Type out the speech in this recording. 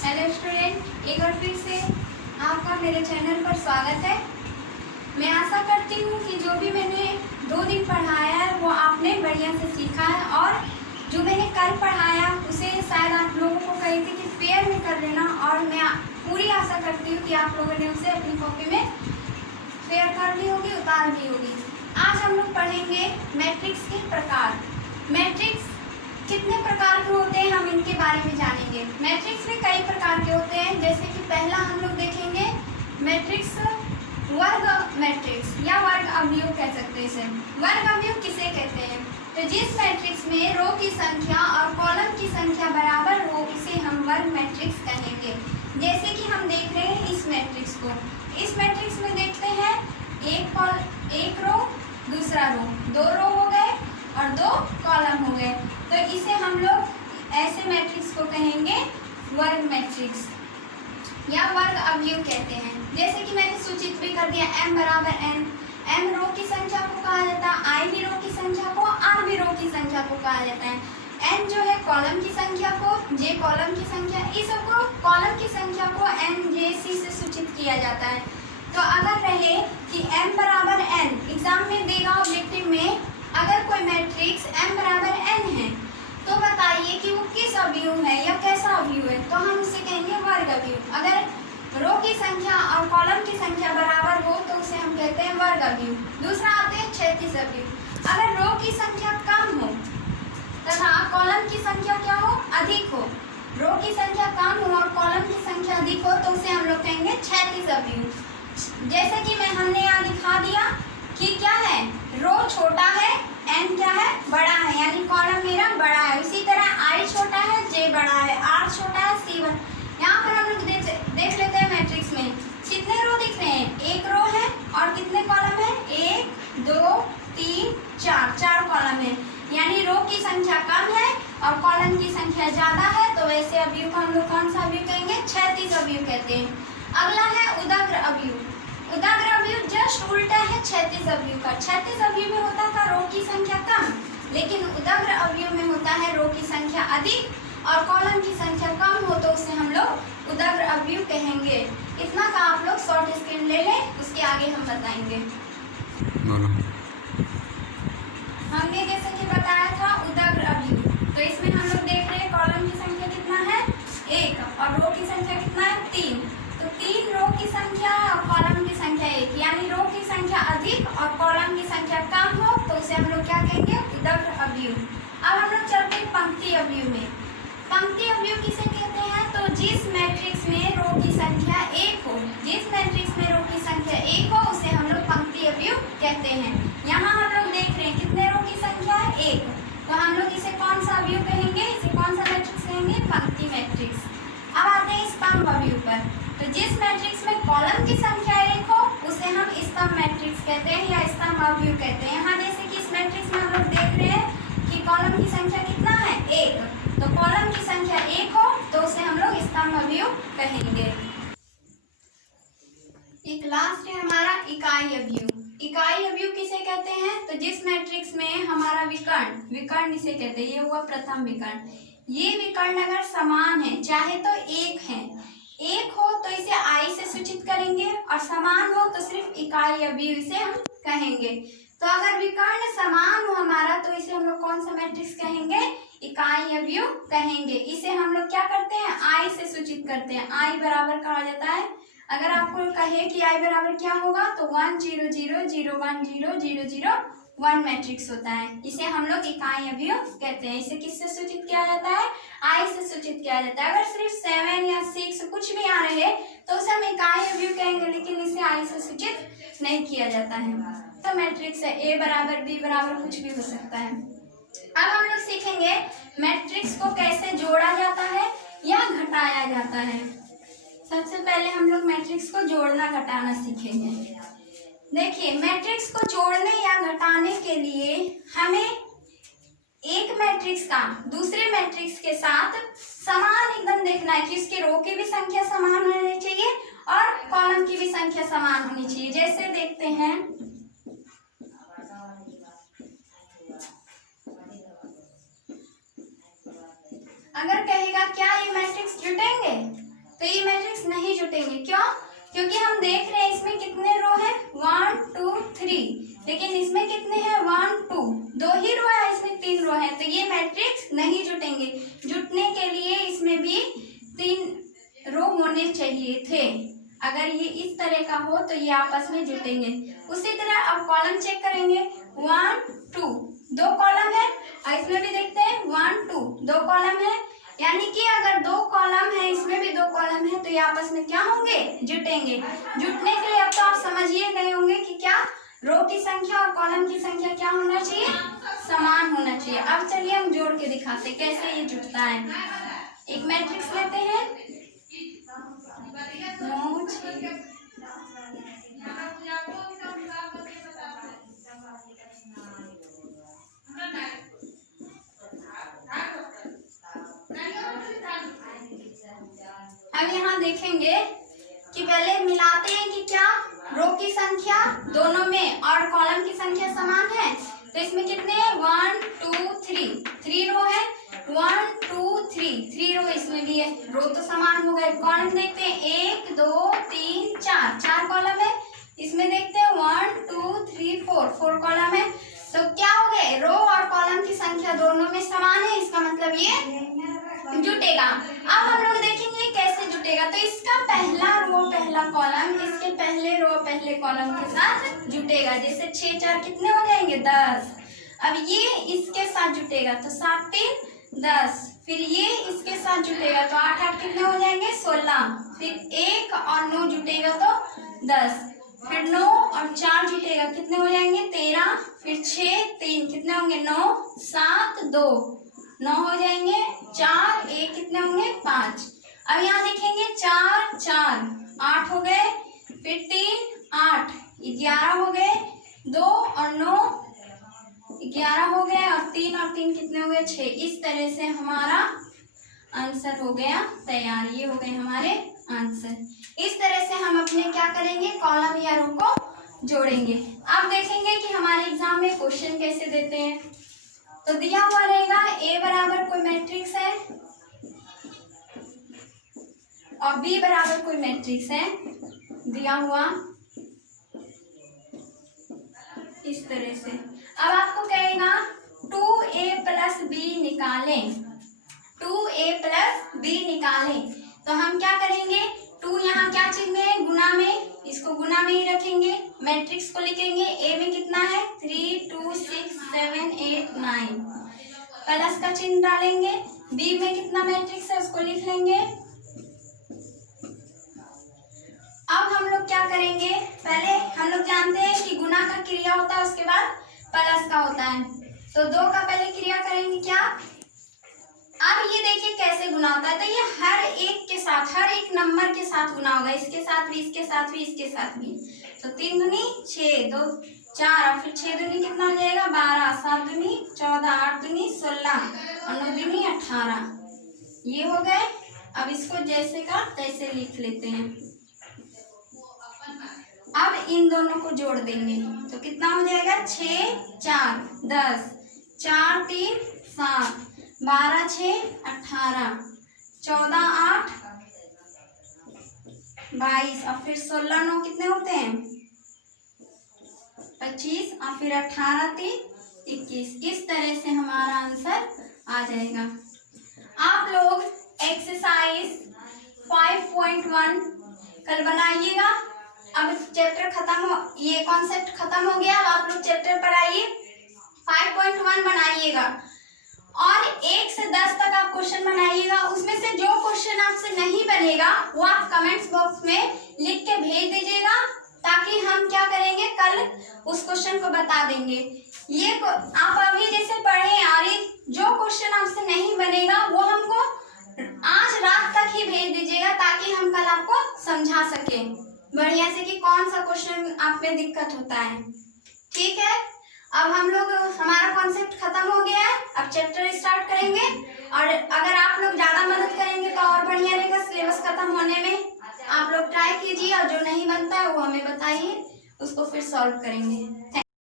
Hello student, एक बार फिर से आपका मेरे चैनल पर स्वागत है। मैं आशा करती हूँ कि जो भी मैंने 2 दिन पढ़ाया है वो आपने बढ़िया से सीखा है, और जो मैंने कल पढ़ाया उसे शायद आप लोगों को कही थी कि पेयर में कर लेना, और मैं पूरी आशा करती हूँ कि आप लोगों ने उसे अपनी कॉपी में पेयर कर ली होगी, उतार ली होगी। आज हम लोग पढ़ेंगे मैट्रिक्स के प्रकार। मैट्रिक्स कितने प्रकार के होते हैं हम इनके बारे में जानेंगे। मैट्रिक्स में कई प्रकार के होते हैं, जैसे कि पहला हम लोग देखेंगे मैट्रिक्स वर्ग मैट्रिक्स या वर्ग अवयव कह सकते हैं इसे। वर्ग अवयव किसे कहते हैं? तो जिस मैट्रिक्स में रो की संख्या और कॉलम की संख्या बराबर हो उसे हम वर्ग मैट्रिक्स कहेंगे। जैसे कि हम देख रहे हैं इस मैट्रिक्स को। इस मैट्रिक्स में देखते हैं एक रो दूसरा रो, 2 रो हो गए और 2 कॉलम हो गए, तो इसे हम लोग ऐसे मैट्रिक्स को कहेंगे वर्ग मैट्रिक्स या वर्ग अवयव कहते हैं। जैसे कि मैंने सूचित भी कर दिया, m बराबर n। m रो की संख्या को कहा जाता है, i भी रो की संख्या को, r भी रो की संख्या को कहा जाता है। n जो है कॉलम की संख्या को, j कॉलम की संख्या, इस सबको कॉलम की संख्या को n j c से सूचित किया जाता है। तो अगर रहे कि m बराबर n, एग्जाम में देगा ऑब्जेक्टिव में, अगर कोई मैट्रिक्स m बराबर n है तो बताइए कि वो किस अवयव है या कैसा अवयव है, तो हम उसे कहेंगे वर्ग अवयव। अगर रो की संख्या और कॉलम की संख्या बराबर हो तो उसे हम कहते हैं वर्ग अवयव। दूसरा आते हैं क्षैतिज अवयव। अगर रो की संख्या कम हो तथा कॉलम की संख्या क्या हो, अधिक हो, रो की संख्या कम हो और कॉलम की संख्या अधिक हो तो उसे हम लोग कहेंगे क्षैतिज अवयव। जैसे कि हमने यहाँ दिखा दिया कि क्या है, रो छोटा है, n क्या है, बड़ा है, यानी कॉलम मेरा बड़ा है। उसी तरह i छोटा है, j बड़ा है, r छोटा है, c बड़ा। यहाँ पर हम लोग देख लेते हैं मैट्रिक्स में कितने रो दिख रहे हैं। 1 रो है और कितने कॉलम है, 1 2 3 4 कॉलम है, यानी रो की संख्या कम है और कॉलम की संख्या ज्यादा है, तो वैसे अवयव को हम लोग कौन सा अवयव कहेंगे, क्षैतिज अवयव कहते हैं। अगला है उदग्र अवयव। उदग्र अवयव जस्ट उल्टा है क्षैतिज अवयव का। क्षैतिज अवयव में होता था रो की संख्या कम, लेकिन उदग्र अवयव में होता है रो की संख्या अधिक और कॉलम की संख्या कम हो तो उसे हम लोग उदग्र अवयव कहेंगे। इतना का आप लोग शॉर्ट स्क्रीन ले लें, उसके आगे हम बताएंगे। हमने जैसे कि बताया था उदग्र अवयव, तो इसमें हम लोग देख रहे हैं कॉलम की संख्या कितना है, 1, और रो की संख्या कितना है, 3। तो 3 रो की संख्या और कॉलम की संख्या 1, यानी रो की संख्या अधिक और कॉलम की संख्या कम हो तो उसे हम लोग क्या कहेंगे, उदग्र अवयव। अब हम लोग चलते हैं पंक्ति अवयव में। पंक्ति अवयव किसे कहते हैं, तो जिस मैट्रिक्स में रो की संख्या 1 हो, जिस मैट्रिक्स में रो की संख्या 1 हो उसे हम लोग पंक्ति अवयव कहते हैं। यहाँ हम लोग देख रहे हैं कितने रो की संख्या है, 1, तो हम लोग इसे कौन सा अवयव कहेंगे, इसे कौन सा मैट्रिक्स कहेंगे, पंक्ति मैट्रिक्स। अब आते हैं स्तंभ अवयव पर। तो जिस मैट्रिक्स में कॉलम की संख्या 1 हो उसे हम स्तंभ मैट्रिक्स कहते हैं या स्तंभ अवयव कहते हैं। यहाँ जैसे कि इस मैट्रिक्स में हम लोग देख रहे हैं कि कॉलम की संख्या कितना है, 1, तो कॉलम की संख्या 1 हो तो उसे हम लोग स्तंभ अवयव कहेंगे। एक लास्ट है हमारा इकाई अवयव। इकाई अवयव किसे कहते हैं, तो जिस मैट्रिक्स में हमारा विकर्ण इसे कहते हैं, ये हुआ प्रथम विकर्ण। ये विकर्ण अगर समान है, चाहे तो 1 है, 1 हो तो इसे i से सूचित करेंगे और समान हो तो सिर्फ इकाई अवयव इसे हम कहेंगे। तो अगर विकर्ण समान हो हमारा तो इसे हम लोग कौन सा मैट्रिक्स कहेंगे, इकाई अवयव कहेंगे। इसे हम लोग क्या करते हैं, i से सूचित करते हैं। i बराबर कहा जाता है, अगर आपको कहे कि i बराबर क्या होगा तो 1 0 0 0 1 0 0 0 1 मैट्रिक्स होता है। इसे हम लोग इकाई अवयव कहते हैं। इसे किससे सूचित किया जाता है, i से सूचित किया जाता है। अगर सिर्फ 7 या 6 कुछ भी आ रहे तो उसे हम इकाई अवयव कहेंगे, लेकिन इसे i से सूचित नहीं किया जाता है। तो मैट्रिक्स है, a बराबर b बराबर कुछ भी हो सकता है। अब हम लोग सीखेंगे मैट्रिक्स को कैसे जोड़ा जाता है या घटाया जाता है। सबसे पहले हम लोग मैट्रिक्स को जोड़ना घटाना सीखेंगे। देखिए, मैट्रिक्स को जोड़ने या घटाने के लिए हमें एक मैट्रिक्स का दूसरे मैट्रिक्स के साथ समान एकदम देखना है कि उसके रो की भी संख्या समान होनी चाहिए और कॉलम की भी संख्या समान होनी चाहिए। जैसे देखते हैं, अगर कहेगा क्या ये मैट्रिक्स जुटेंगे, तो ये मैट्रिक्स नहीं जुटेंगे। क्यों? क्योंकि हम देख रहे हैं इसमें कितने रो हैं, 1 2 3, लेकिन इसमें कितने हैं, 1 2, 2 ही रो है, इसमें 3 रो है, तो ये मैट्रिक्स नहीं जुटेंगे। जुटने के लिए इसमें भी 3 रो होने चाहिए थे। अगर ये इस तरह का हो तो ये आपस में जुटेंगे। उसी तरह अब कॉलम चेक करेंगे, 1 2, 2 कॉलम है, और इसमें भी देखते हैं 1 2, 2 कॉलम है, यानी कि अगर 2 कॉलम है, इसमें भी 2 कॉलम है, तो ये आपस में क्या होंगे, जुटेंगे। जुटने के लिए अब तो आप समझिए गए होंगे कि क्या रो की संख्या और कॉलम की संख्या क्या होना चाहिए, समान होना चाहिए। अब चलिए हम जोड़ के दिखाते कैसे ये जुटता है। एक मैट्रिक्स लेते हैं, 9 6, अब यहाँ देखेंगे कि पहले मिलाते हैं कि क्या रो की संख्या दोनों में और कॉलम की संख्या समान है। तो इसमें कितने हैं, 1 2 3, 3 रो है, 1 2 3 रो इसमें भी है, रो तो समान हो गए। कॉलम देखते हैं, 1 2 3 4, 4 कॉलम है, इसमें देखते हैं 1 2 3 4 कॉलम है। तो क्या हो गए, रो और कॉलम की संख्या दोनों में समान है, इसका मतलब ये जुटेगा। अब हम लोग देखेंगे कैसे जुटेगा। तो इसका पहला रो पहला कॉलम इसके पहले रो पहले कॉलम के साथ जुटेगा। जैसे 6 4 कितने हो जाएंगे, 10। अब ये इसके साथ जुटेगा तो 7 3 10, फिर ये इसके साथ जुटेगा तो 8 8 कितने हो जाएंगे, 16, फिर 1 और 9 जुटेगा तो 10, फिर 9 और 4 जुटेगा कितने हो जाएंगे, 13, फिर 6 3 कितने होंगे, 9 7 2 9 हो जाएंगे, 4 1 कितने होंगे, 5। अब यहाँ देखेंगे 4 4 8 हो गए, फिर 3 8 11 हो गए, 2 और 9 11 हो गए, और 3 कितने हो गए, 6। इस तरह से हमारा आंसर हो गया तैयार। ये हो गए हमारे आंसर। इस तरह से हम अपने क्या करेंगे, कॉलम या रो को जोड़ेंगे। अब देखेंगे कि हमारे एग्जाम में क्वेश्चन कैसे देते हैं। तो दिया हुआ रहेगा A बराबर कोई मैट्रिक्स है और B बराबर कोई मैट्रिक्स है, दिया हुआ इस तरह से। अब आपको कहेगा 2A प्लस B निकालें, 2A प्लस B निकालें। तो हम क्या करेंगे, 2 यहाँ क्या चीज में है, गुना में, इसको गुना में ही रखेंगे, मैट्रिक्स को लिखेंगे। A में कितना है, 3 2 6 7 8 9, प्लस का चिन्ह डालेंगे। B में कितना मैट्रिक्स है उसको लिख लेंगे। अब हम लोग क्या करेंगे, पहले हम लोग जानते हैं कि गुना का क्रिया होता है उसके बाद प्लस का होता है, तो 2 का पहले क्रिया करेंगे क्या। अब ये देखिए कैसे गुना होता है, तो ये हर एक के साथ, हर एक नंबर के साथ गुना होगा, इसके साथ भी, इसके साथ भी, इसके साथ भी। तो 3 दूनी 6, 2 4, और फिर 6 दूनी कितना हो जाएगा, 12, 7 दूनी 14, 8 दूनी 16, और 9 दूनी 18। ये हो गए। अब इसको जैसे का तैसे लिख लेते हैं। अब इन दोनों को जोड़ देंगे तो कितना हो जाएगा, 6 4 10, 4 3 7, 12 6 18, 14 8 22, और फिर 16 9 कितने होते हैं, 25, और फिर 18 3 21। इस तरह से हमारा आंसर आ जाएगा। आप लोग एक्सरसाइज 5.1 कल बनाइएगा। अब चैप्टर खत्म हो, ये कॉन्सेप्ट खत्म हो गया। अब आप लोग चैप्टर पर आइए, 5.1 बनाइएगा और 1 से 10 तक आप क्वेश्चन बनाइएगा। उसमें से जो क्वेश्चन आपसे नहीं बनेगा वो आप कमेंट्स बॉक्स में लिख के भेज दीजिएगा, ताकि हम क्या करेंगे, कल उस क्वेश्चन को बता देंगे। ये आप अभी जैसे पढ़े और जो क्वेश्चन आपसे नहीं बनेगा वो हमको आज रात तक ही भेज दीजिएगा, ताकि हम कल आपको समझा सकें बढ़िया से कि कौन सा क्वेश्चन आप में दिक्कत होता है। ठीक है, अब हम लोग, हमारा कॉन्सेप्ट खत्म हो गया है। अब चैप्टर स्टार्ट करेंगे, और अगर आप लोग ज़्यादा मदद करेंगे तो और बढ़िया रहेगा सिलेबस खत्म होने में। आप लोग ट्राई कीजिए, और जो नहीं बनता है वो हमें बताइए, उसको फिर सॉल्व करेंगे।